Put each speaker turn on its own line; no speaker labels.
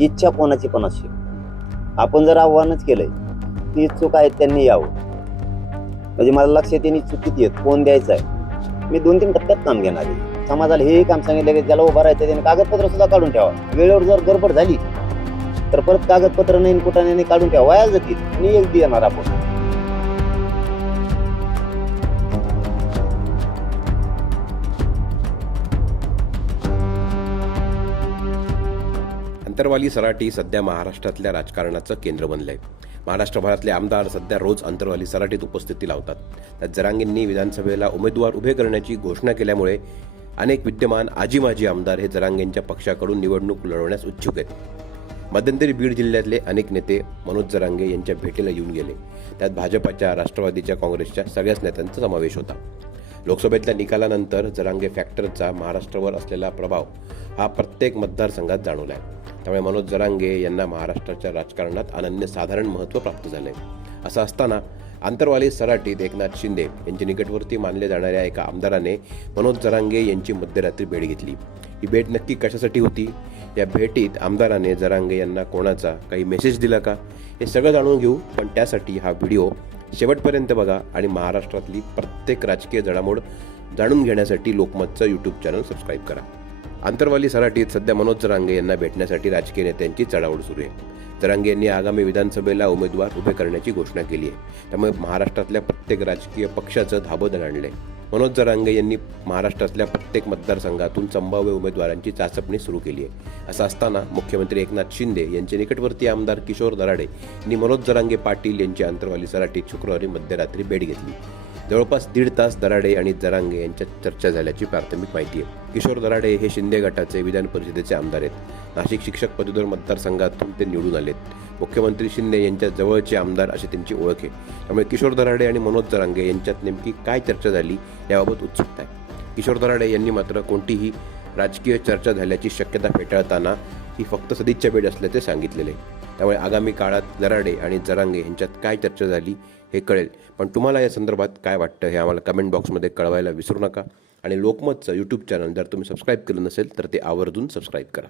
इच्छा कोणाची पण असेल आपण जर आव्हानच केलंय ती चूक आहे त्यांनी यावं. म्हणजे मला लक्षात येणे चुकीत येत कोण द्यायचं आहे. मी दोन तीन टप्प्यात काम घेणार आहे. समाजाला हेही काम सांगितलं की ज्याला उभा राहायचं त्याने कागदपत्र सुद्धा काढून ठेवा. वेळेवर जर गडबड झाली तर परत कागदपत्र नाही कुठं नाही काढून ठेवा. वाया जातील. आणि एक देणार आपण
अंतरवाली सराटी सध्या महाराष्ट्रातल्या राजकारणाचं केंद्र बनलंय. महाराष्ट्रभरातले आमदार सध्या रोज अंतरवाली सराटीत उपस्थिती लावतात. त्यात जरांगींनी विधानसभेला उमेदवार उभे करण्याची घोषणा केल्यामुळे अनेक विद्यमान आजी माजी आमदार हे जरांगेंच्या पक्षाकडून निवडणूक लढवण्यास उत्सुक आहेत. मध्यंतरी बीड जिल्ह्यातले अनेक नेते मनोज जरांगे यांच्या भेटीला येऊन गेले. त्यात भाजपाच्या राष्ट्रवादीच्या काँग्रेसच्या सगळ्याच नेत्यांचा समावेश होता. लोकसभेतल्या निकालानंतर जरांगे फॅक्टरचा महाराष्ट्रावर असलेला प्रभाव हा प्रत्येक मतदारसंघात जाणवला आहे त्यामुळे मनोज जरांगे यांना महाराष्ट्राच्या राजकारणात अनन्यसाधारण महत्त्व प्राप्त झाले असं असताना आंतरवाली सराटीत एकनाथ शिंदे यांचे निकटवर्ती मानले जाणाऱ्या एका आमदाराने मनोज जरांगे यांची मध्यरात्री भेट घेतली. ही भेट नक्की कशासाठी होती? या भेटीत आमदाराने जरांगे यांना कोणाचा काही मेसेज दिला का? हे सगळं जाणून घेऊ पण त्यासाठी हा व्हिडिओ शेवटपर्यंत बघा आणि महाराष्ट्रातली प्रत्येक राजकीय जडामोड जाणून घेण्यासाठी लोकमतचं यूट्यूब चॅनल सबस्क्राईब करा. आंतरवाली सराटीत सध्या मनोज जरांगे यांना भेटण्यासाठी राजकीय नेत्यांची चढाओढ सुरू आहे. जरांगे यांनी आगामी विधानसभेला उमेदवार उभे करण्याची घोषणा केली आहे. त्यामुळे महाराष्ट्रातल्या प्रत्येक राजकीय पक्षाचं धाबं आणलंय. मनोज जरांगे यांनी महाराष्ट्रातल्या प्रत्येक मतदारसंघातून संभाव्य उमेदवारांची चाचपणी सुरू केली आहे. असं असताना मुख्यमंत्री एकनाथ शिंदे यांचे निकटवर्ती आमदार किशोर दराडे यांनी मनोज जरांगे पाटील यांची आंतरवाली सराटीत शुक्रवारी मध्यरात्री भेट घेतली. जवळपास दीड तास दराडे आणि जरांगे यांच्यात चर्चा झाल्याची प्राथमिक माहिती आहे. किशोर दराडे हे शिंदे गटाचे विधान परिषदेचे आमदार आहेत. नाशिक शिक्षक पदवीधर मतदारसंघातून ते निवडून आलेत. मुख्यमंत्री शिंदे यांच्या जवळचे आमदार अशी त्यांची ओळख आहे. त्यामुळे किशोर दराडे आणि मनोज जरांगे यांच्यात नेमकी काय चर्चा झाली याबाबत उत्सुकता आहे. किशोर दराडे यांनी मात्र कोणतीही राजकीय चर्चा झाल्याची शक्यता फेटाळताना ही फक्त सदिच्छा भेट असल्याचे सांगितलेले आहे. त्यामुळे आगामी काळात दराडे आणि जरांगे यांच्यात काय चर्चा झाली हे कळेल. पण तुम्हाला या संदर्भात काय वाटतं हे आम्हाला कमेंट बॉक्समध्ये कळवायला विसरू नका. आणि लोकमतचं यूट्यूब चॅनल जर तुम्ही सबस्क्राईब केलं नसेल तर ते आवर्जून सबस्क्राईब करा.